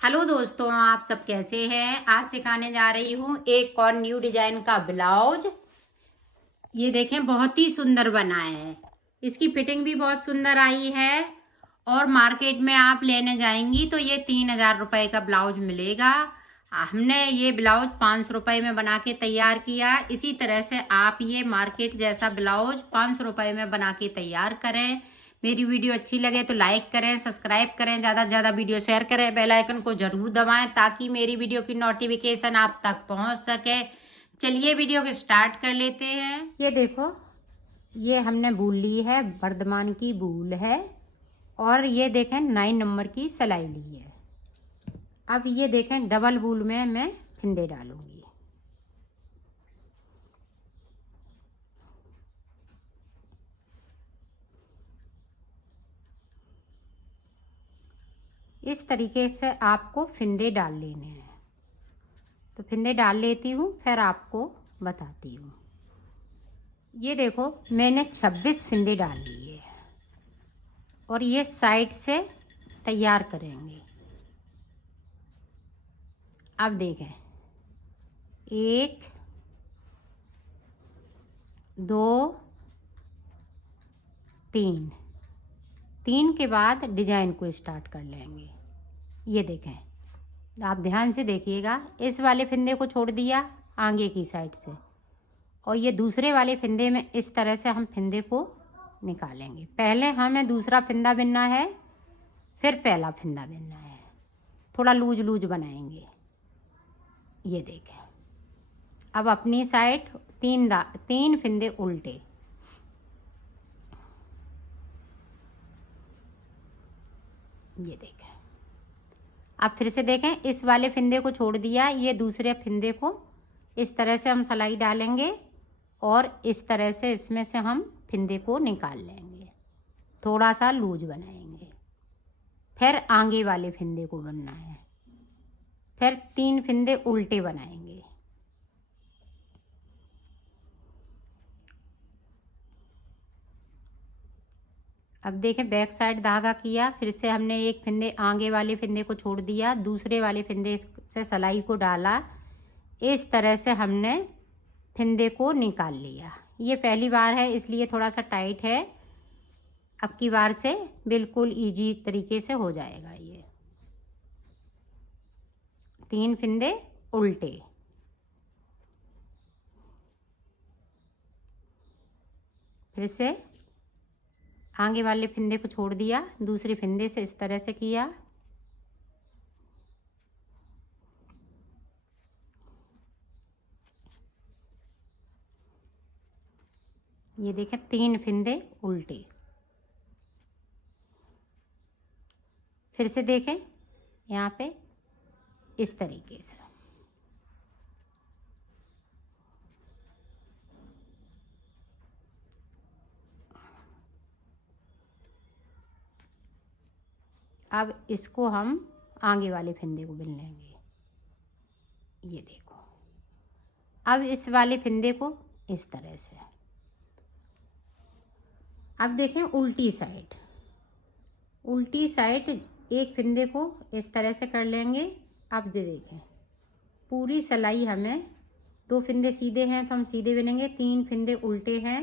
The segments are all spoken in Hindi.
हेलो दोस्तों, आप सब कैसे हैं। आज सिखाने जा रही हूँ एक और न्यू डिजाइन का ब्लाउज। ये देखें, बहुत ही सुंदर बना है। इसकी फिटिंग भी बहुत सुंदर आई है और मार्केट में आप लेने जाएंगी तो ये 3,000 रुपये का ब्लाउज मिलेगा। हमने ये ब्लाउज 500 रुपये में बना के तैयार किया। इसी तरह से आप ये मार्केट जैसा ब्लाउज 500 रुपये में बना के तैयार करें। मेरी वीडियो अच्छी लगे तो लाइक करें, सब्सक्राइब करें, ज़्यादा से ज़्यादा वीडियो शेयर करें, बेल आइकन को ज़रूर दबाएं ताकि मेरी वीडियो की नोटिफिकेशन आप तक पहुंच सके। चलिए वीडियो को स्टार्ट कर लेते हैं। ये देखो, ये हमने बूल ली है, वर्धमान की बूल है और ये देखें 9 नंबर की सिलाई ली है। अब ये देखें, डबल बूल में मैं फिंदे डालूंगी। इस तरीके से आपको फिंदे डाल लेने हैं। तो फिंदे डाल लेती हूँ, फिर आपको बताती हूँ। ये देखो, मैंने 26 फिंदे डाल लिए और ये साइड से तैयार करेंगे। अब देखें, 1 2 3 के बाद डिजाइन को स्टार्ट कर लेंगे। ये देखें, आप ध्यान से देखिएगा। इस वाले फिंदे को छोड़ दिया आगे की साइड से और ये दूसरे वाले फिंदे में इस तरह से हम फिंदे को निकालेंगे। पहले हमें दूसरा फिंदा बिनना है, फिर पहला फिंदा बिनना है। थोड़ा लूज लूज बनाएंगे। ये देखें, अब अपनी साइड 3 फिंदे उल्टे। ये देखें, अब फिर से देखें, इस वाले फिंदे को छोड़ दिया, ये दूसरे फिंदे को इस तरह से हम सिलाई डालेंगे और इस तरह से इसमें से हम फिंदे को निकाल लेंगे। थोड़ा सा लूज बनाएंगे। फिर आगे वाले फिंदे को बुनना है, फिर 3 फिंदे उल्टे बनाएंगे। अब देखें, बैक साइड धागा किया, फिर से हमने एक फिंदे आगे वाले फिंदे को छोड़ दिया, दूसरे वाले फिंदे से सिलाई को डाला। इस तरह से हमने फिंदे को निकाल लिया। ये पहली बार है इसलिए थोड़ा सा टाइट है। अब की बार से बिल्कुल इजी तरीके से हो जाएगा। ये 3 फिंदे उल्टे। फिर से आगे वाले फिंदे को छोड़ दिया, दूसरे फिंदे से इस तरह से किया। ये देखें, 3 फिंदे उल्टे। फिर से देखें, यहाँ पे इस तरीके से। अब इसको हम आगे वाले फिंदे को बिन लेंगे। ये देखो, अब इस वाले फिंदे को इस तरह से। अब देखें, उल्टी साइड। उल्टी साइड एक फिंदे को इस तरह से कर लेंगे। अब देखें, पूरी सिलाई हमें 2 फिंदे सीधे हैं तो हम सीधे बिनेंगे, 3 फिंदे उल्टे हैं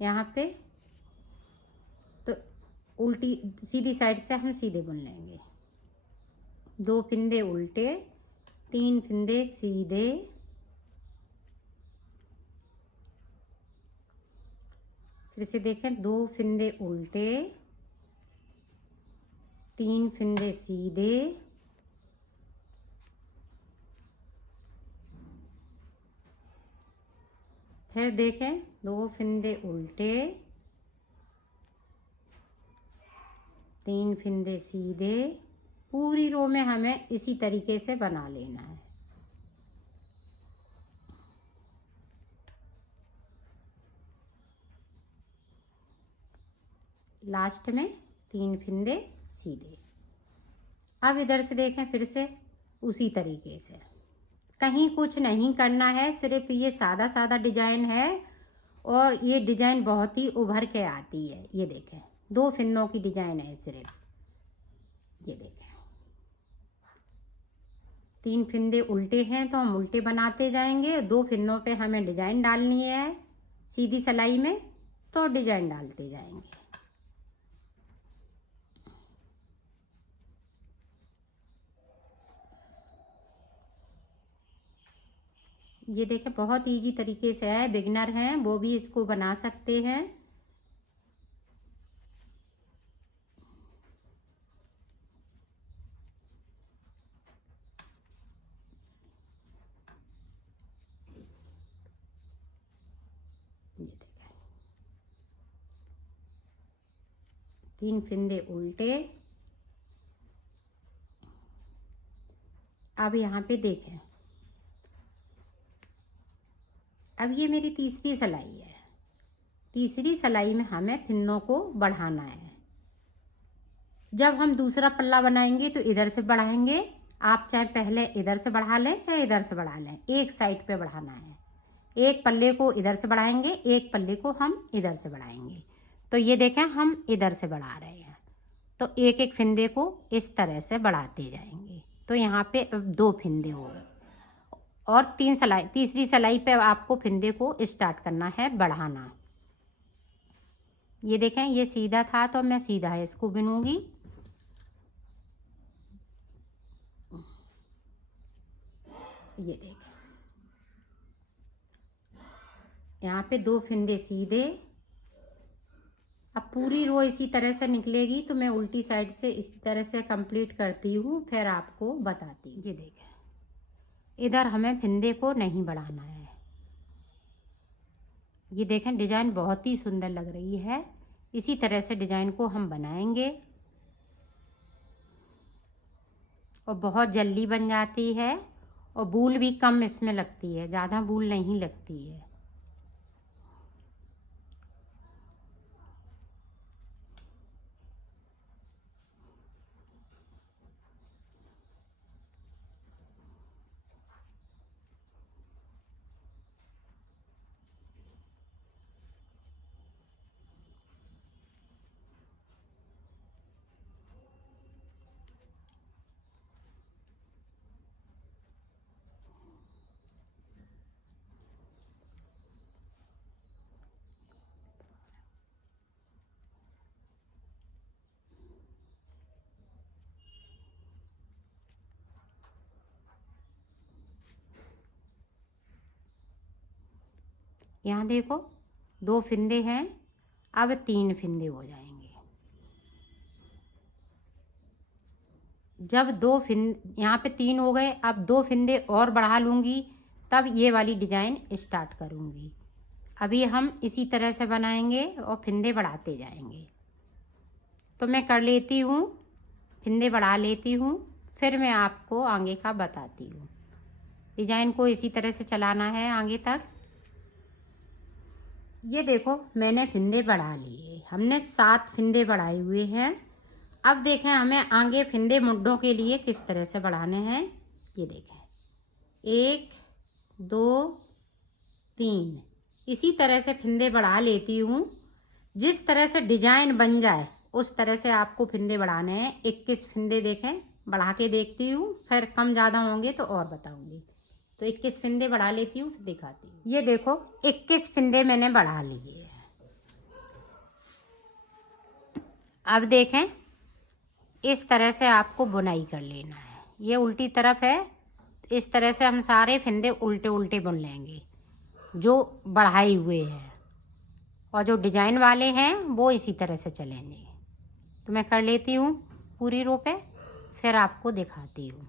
यहाँ पे, तो उल्टी सीधी साइड से हम सीधे बुन लेंगे। 2 फिंदे उल्टे, 3 फिंदे सीधे। फिर से देखें, 2 फिंदे उल्टे, 3 फिंदे सीधे। फिर देखें, 2 फिंदे उल्टे, 3 फिंदे सीधे। पूरी रो में हमें इसी तरीके से बना लेना है। लास्ट में 3 फिंदे सीधे। अब इधर से देखें, फिर से उसी तरीके से। कहीं कुछ नहीं करना है, सिर्फ ये सादा सादा डिजाइन है और ये डिजाइन बहुत ही उभर के आती है। ये देखें, 2 फिंदों की डिजाइन है सिर्फ। ये देखें, 3 फिंदे उल्टे हैं तो हम उल्टे बनाते जाएंगे। 2 फिंदों पे हमें डिजाइन डालनी है सीधी सिलाई में, तो डिजाइन डालते जाएंगे। ये देखें बहुत इजी तरीके से है, बिगिनर हैं वो भी इसको बना सकते हैं। ये देखें 3 फिंदे उल्टे। अब यहाँ पे देखें, अब ये मेरी तीसरी सिलाई है। तीसरी सिलाई में हमें फिंदों को बढ़ाना है। जब हम दूसरा पल्ला बनाएंगे तो इधर से बढ़ाएंगे। आप चाहे पहले इधर से बढ़ा लें चाहे इधर से बढ़ा लें, एक साइड पे बढ़ाना है। एक पल्ले को इधर से बढ़ाएंगे, एक पल्ले को हम इधर से बढ़ाएंगे। तो ये देखें हम इधर से बढ़ा रहे हैं, तो एक एक फिंदे को इस तरह से बढ़ाते जाएंगे। तो यहाँ पे अब 2 फिंदे हो गए और 3 सिलाई, तीसरी सिलाई पे आपको फिंदे को स्टार्ट करना है बढ़ाना। ये देखें ये सीधा था तो मैं सीधा इसको बिनूंगी। ये देखें यहाँ पे 2 फिंदे सीधे। अब पूरी रो इसी तरह से निकलेगी तो मैं उल्टी साइड से इसी तरह से कंप्लीट करती हूँ, फिर आपको बताती हूँ। ये देखें इधर हमें फिंदे को नहीं बढ़ाना है। ये देखें डिजाइन बहुत ही सुंदर लग रही है। इसी तरह से डिजाइन को हम बनाएंगे और बहुत जल्दी बन जाती है और बूल भी कम इसमें लगती है, ज़्यादा बूल नहीं लगती है। यहाँ देखो 2 फिंदे हैं, अब 3 फिंदे हो जाएंगे। जब 2 यहाँ पे 3 हो गए, अब 2 फिंदे और बढ़ा लूँगी, तब ये वाली डिजाइन स्टार्ट करूँगी। अभी हम इसी तरह से बनाएंगे और फिंदे बढ़ाते जाएंगे। तो मैं कर लेती हूँ, फिंदे बढ़ा लेती हूँ, फिर मैं आपको आगे का बताती हूँ। डिजाइन को इसी तरह से चलाना है आगे तक। ये देखो मैंने फिंदे बढ़ा लिए, हमने 7 फिंदे बढ़ाए हुए हैं। अब देखें हमें आगे फिंदे मुड्ढों के लिए किस तरह से बढ़ाने हैं। ये देखें 1 2 3 इसी तरह से फिंदे बढ़ा लेती हूँ। जिस तरह से डिजाइन बन जाए उस तरह से आपको फिंदे बढ़ाने हैं। 21 फिंदे देखें बढ़ा के देखती हूँ, फिर कम ज़्यादा होंगे तो और बताऊँगी। तो 21 फिंदे बढ़ा लेती हूँ, फिर दिखाती हूँ। ये देखो 21 फिंदे मैंने बढ़ा लिए हैं। अब देखें इस तरह से आपको बुनाई कर लेना है। ये उल्टी तरफ है, इस तरह से हम सारे फिंदे उल्टे उल्टे बुन लेंगे जो बढ़ाए हुए हैं, और जो डिजाइन वाले हैं वो इसी तरह से चलेंगे। तो मैं कर लेती हूँ पूरी रो पे, फिर आपको दिखाती हूँ।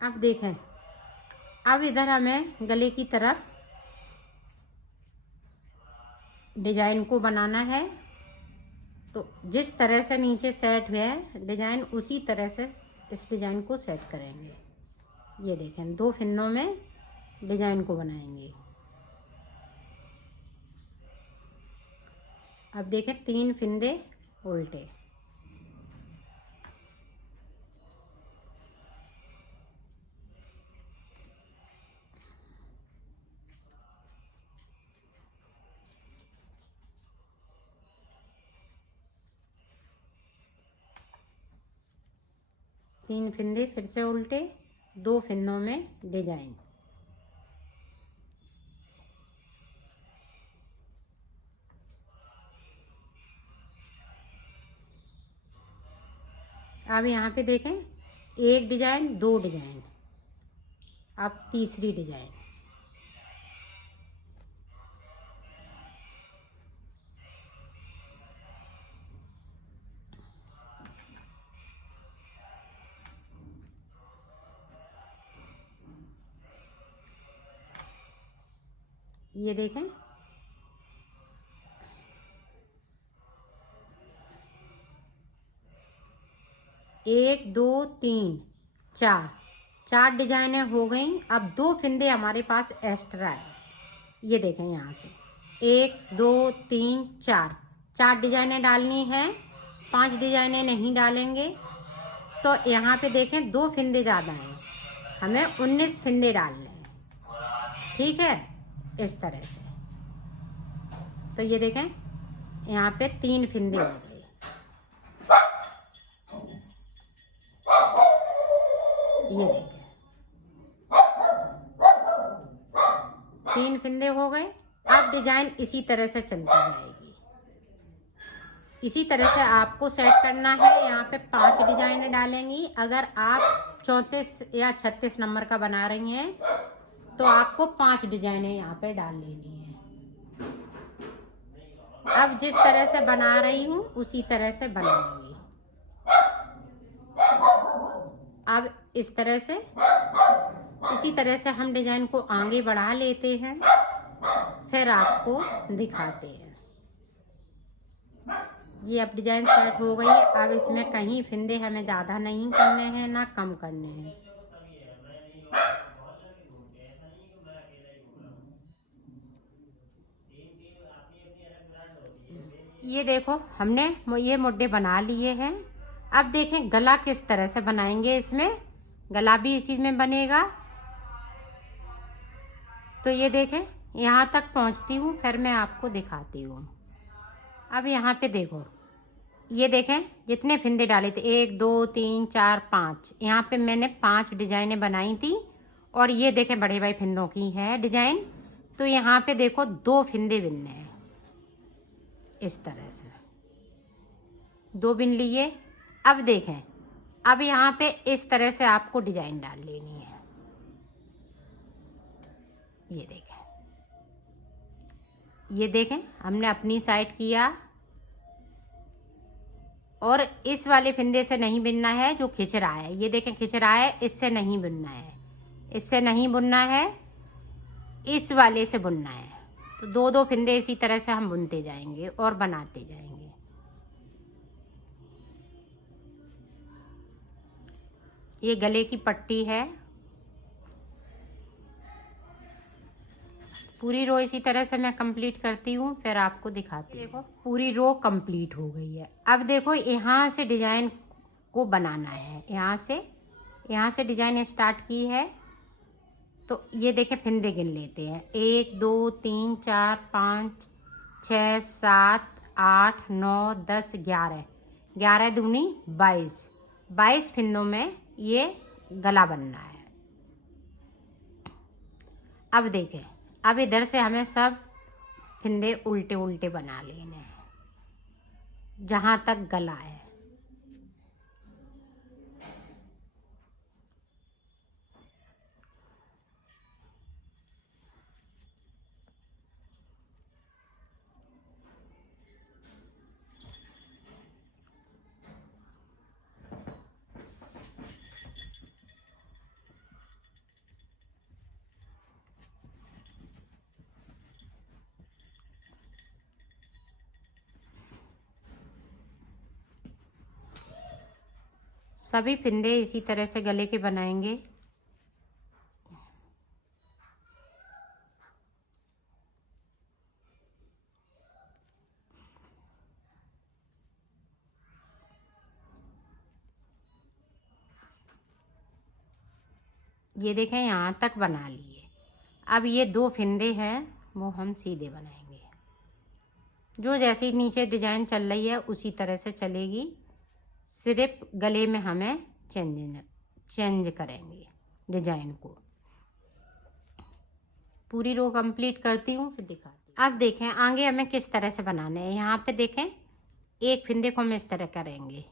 अब देखें अब इधर हमें गले की तरफ डिजाइन को बनाना है। तो जिस तरह से नीचे सेट हुआ है डिजाइन, उसी तरह से इस डिजाइन को सेट करेंगे। ये देखें 2 फिंदों में डिजाइन को बनाएंगे। अब देखें 3 फिंदे उल्टे। 3 फंदे फिर से उल्टे, 2 फंदों में डिजाइन। अब यहाँ पे देखें, एक डिजाइन, 2 डिजाइन, अब तीसरी डिजाइन। ये देखें, एक, दो, तीन, चार डिजाइनें हो गई। अब 2 फंदे हमारे पास एक्स्ट्रा है। ये देखें, यहाँ से 1, 2, 3, 4 डिजाइनें डालनी है। 5 डिजाइनें नहीं डालेंगे तो यहाँ पे देखें 2 फंदे ज़्यादा हैं, हमें 19 फंदे डालने हैं। ठीक है, इस तरह से। तो ये देखें, यहाँ पे 3 फंदे हो गए। ये देखें, 3 फंदे हो गए। अब डिजाइन इसी तरह से चलती जाएगी। इसी तरह से आपको सेट करना है। यहाँ पे 5 डिजाइनें डालेंगी। अगर आप 34 या 36 नंबर का बना रही हैं तो आपको 5 डिजाइनें यहाँ पे डाल लेनी है। अब जिस तरह से बना रही हूँ उसी तरह से बनाऊंगी। अब इस तरह से, इसी तरह से हम डिजाइन को आगे बढ़ा लेते हैं, फिर आपको दिखाते हैं। ये अब डिजाइन सेट हो गई है। अब इसमें कहीं फंदे हमें ज़्यादा नहीं करने हैं ना कम करने हैं। ये देखो, हमने ये मुड्डे बना लिए हैं। अब देखें गला किस तरह से बनाएंगे। इसमें गला भी इसी में बनेगा। तो ये देखें, यहाँ तक पहुँचती हूँ, फिर मैं आपको दिखाती हूँ। अब यहाँ पे देखो, ये देखें जितने फंदे डाले थे, 1, 2, 3, 4, 5, यहाँ पे मैंने 5 डिजाइनें बनाई थी। और ये देखें बड़े भाई फंदों की है डिजाइन। तो यहाँ पे देखो 2 फंदे बिनने हैं। इस तरह से 2 बिन लिए। अब देखें, अब यहाँ पे इस तरह से आपको डिजाइन डाल लेनी है। ये देखें हमने अपनी साइड किया। और इस वाले फंदे से नहीं बिनना है जो खिंच रहा है। ये देखें खिंच रहा है, इससे नहीं बुनना है, इससे नहीं बुनना है, इस वाले से बुनना है। तो 2-2 फंदे इसी तरह से हम बुनते जाएंगे और बनाते जाएंगे। ये गले की पट्टी है। पूरी रो इसी तरह से मैं कंप्लीट करती हूँ, फिर आपको दिखाती हूँ। देखो पूरी रो कंप्लीट हो गई है। अब देखो यहाँ से डिजाइन को बनाना है। यहाँ से डिजाइन स्टार्ट की है। तो ये देखें फंदे गिन लेते हैं, 1, 2, 3, 4, 5, 6, 7, 8, 9, 10, 11, 11 दूनी 22 फंदों में ये गला बनना है। अब देखें, अब इधर से हमें सब फंदे उल्टे उल्टे बना लेने हैं जहाँ तक गला है। सभी फंदे इसी तरह से गले के बनाएंगे। ये देखें यहाँ तक बना लिए। अब ये 2 फंदे हैं वो हम सीधे बनाएंगे। जो जैसे ही नीचे डिजाइन चल रही है उसी तरह से चलेगी, सिर्फ गले में हमें चेंज करेंगे डिजाइन को। पूरी रो कंप्लीट करती हूँ फिर दिखाती हूँ। अब देखें आगे हमें किस तरह से बनाने हैं। यहाँ पे देखें एक फिंदे को हम इस तरह करेंगे,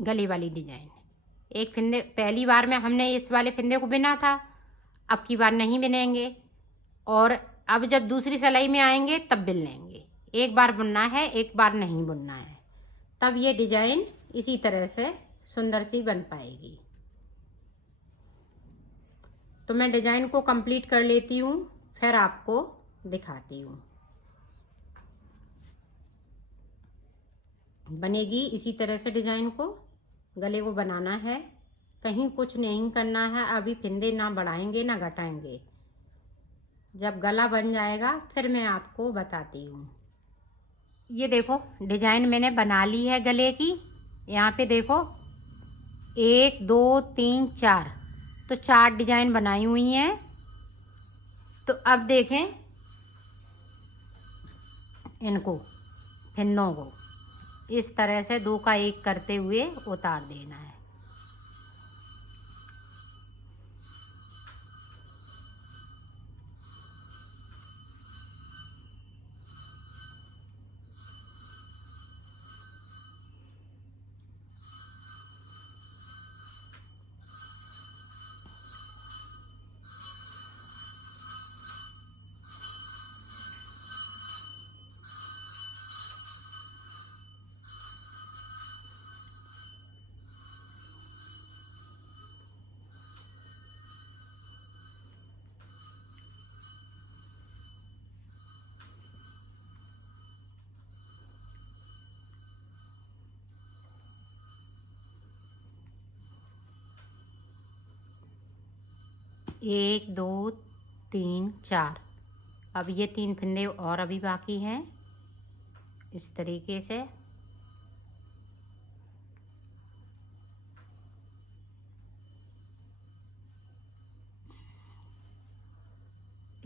गले वाली डिजाइन। एक फिंदे पहली बार में हमने इस वाले फिंदे को बिना था, अब की बार नहीं बिनेंगे, और अब जब दूसरी सिलाई में आएंगे तब बिन लेंगे। एक बार बुनना है, एक बार नहीं बुनना है, तब ये डिजाइन इसी तरह से सुंदर सी बन पाएगी। तो मैं डिजाइन को कंप्लीट कर लेती हूँ, फिर आपको दिखाती हूँ। बनेगी इसी तरह से डिजाइन को, गले को बनाना है, कहीं कुछ नहीं करना है। अभी फिंदे ना बढ़ाएंगे ना घटाएंगे। जब गला बन जाएगा फिर मैं आपको बताती हूँ। ये देखो डिजाइन मैंने बना ली है गले की। यहाँ पे देखो 1 2 3 4, तो 4 डिजाइन बनाई हुई हैं। तो अब देखें इनको फिंदों को इस तरह से 2 का 1 करते हुए उतार देना है। एक 2 3 4, अब ये 3 फिंदे और अभी बाकी हैं। इस तरीके से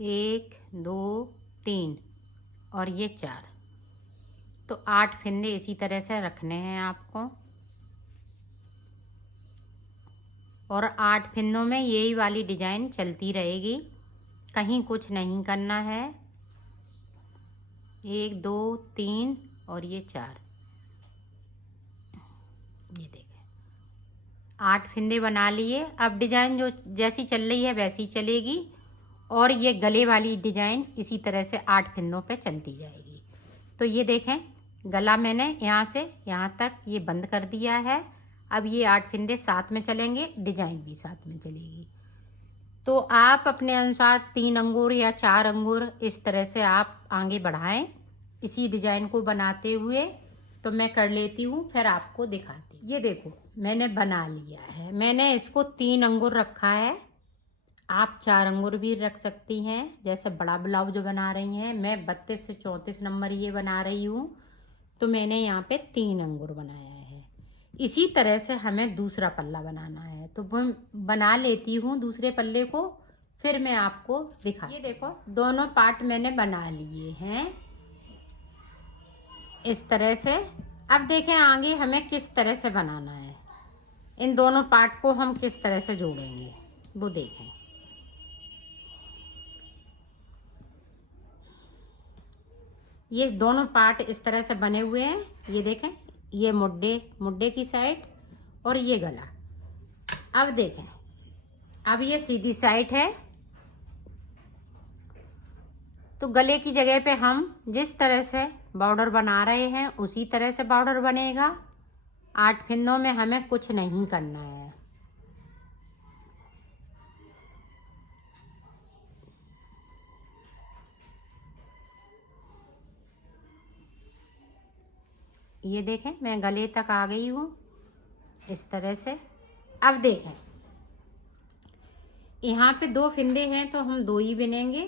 एक 2 3 और ये 4, तो 8 फिंदे इसी तरह से रखने हैं आपको। और 8 फिंदों में यही वाली डिजाइन चलती रहेगी, कहीं कुछ नहीं करना है। 1 2 3 और ये 4, ये देखें 8 फिंदे बना लिए। अब डिजाइन जो जैसी चल रही है वैसी चलेगी, और ये गले वाली डिजाइन इसी तरह से 8 फिंदों पे चलती जाएगी। तो ये देखें गला मैंने यहाँ से यहाँ तक ये बंद कर दिया है। अब ये 8 फिंदे साथ में चलेंगे, डिजाइन भी साथ में चलेगी। तो आप अपने अनुसार 3 अंगूर या 4 अंगूर इस तरह से आप आगे बढ़ाएं इसी डिजाइन को बनाते हुए। तो मैं कर लेती हूँ फिर आपको दिखाती हूँ। ये देखो मैंने बना लिया है, मैंने इसको 3 अंगूर रखा है। आप 4 अंगूर भी रख सकती हैं। जैसे बड़ा ब्लाउज जो बना रही हैं, मैं 32 से 34 नंबर ये बना रही हूँ, तो मैंने यहाँ पे 3 अंगूर बनाया है। इसी तरह से हमें दूसरा पल्ला बनाना है, तो वो बना लेती हूँ दूसरे पल्ले को, फिर मैं आपको दिखा। ये देखो दोनों पार्ट मैंने बना लिए हैं इस तरह से। अब देखें आगे हमें किस तरह से बनाना है, इन दोनों पार्ट को हम किस तरह से जोड़ेंगे वो देखें। ये दोनों पार्ट इस तरह से बने हुए हैं। ये देखें ये मुड्डे की साइड और ये गला। अब देखें अब ये सीधी साइड है, तो गले की जगह पे हम जिस तरह से बॉर्डर बना रहे हैं उसी तरह से बॉर्डर बनेगा। 8 फिंदों में हमें कुछ नहीं करना है। ये देखें मैं गले तक आ गई हूँ इस तरह से। अब देखें यहाँ पे 2 फिंदे हैं तो हम 2 ही बिनेंगे,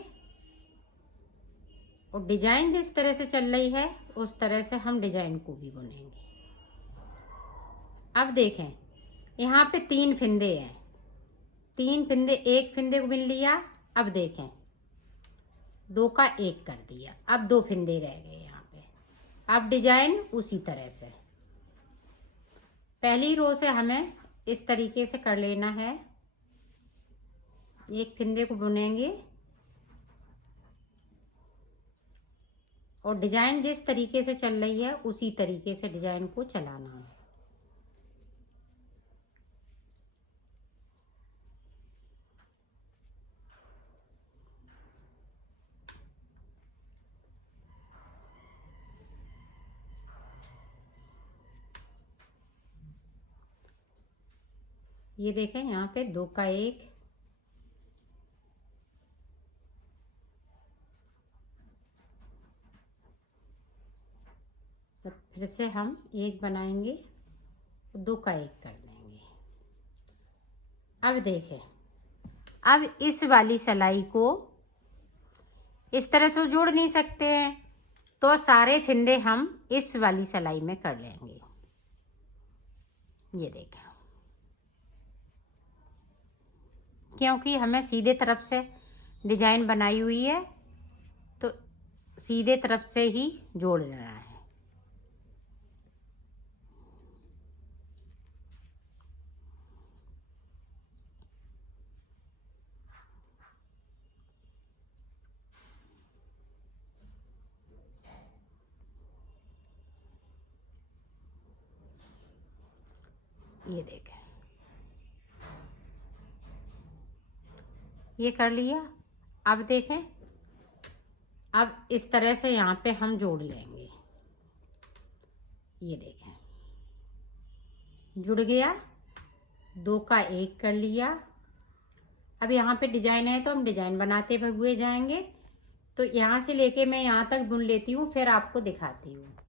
और डिजाइन जिस तरह से चल रही है उस तरह से हम डिजाइन को भी बुनेंगे। अब देखें यहाँ पे 3 फिंदे हैं, 3 फिंदे, 1 फिंदे को बिन लिया। अब देखें 2 का 1 कर दिया, अब 2 फिंदे रह गए यहाँ पे। अब डिजाइन उसी तरह से पहली रो से हमें इस तरीके से कर लेना है। एक फिंदे को बुनेंगे और डिजाइन जिस तरीके से चल रही है उसी तरीके से डिजाइन को चलाना है। ये देखें यहाँ पे 2 का 1, तो फिर से हम 1 बनाएंगे, 2 का 1 कर देंगे। अब देखें, अब इस वाली सिलाई को इस तरह तो जोड़ नहीं सकते हैं, तो सारे फिंदे हम इस वाली सिलाई में कर लेंगे। ये देखें, क्योंकि हमें सीधे तरफ से डिजाइन बनाई हुई है तो सीधे तरफ से ही जोड़ लेना है। ये देखें, ये कर लिया। अब देखें, अब इस तरह से यहाँ पे हम जोड़ लेंगे। ये देखें, जुड़ गया, 2 का 1 कर लिया। अब यहाँ पे डिजाइन है तो हम डिजाइन बनाते हुए जाएंगे। तो यहाँ से लेके मैं यहाँ तक बुन लेती हूँ, फिर आपको दिखाती हूँ।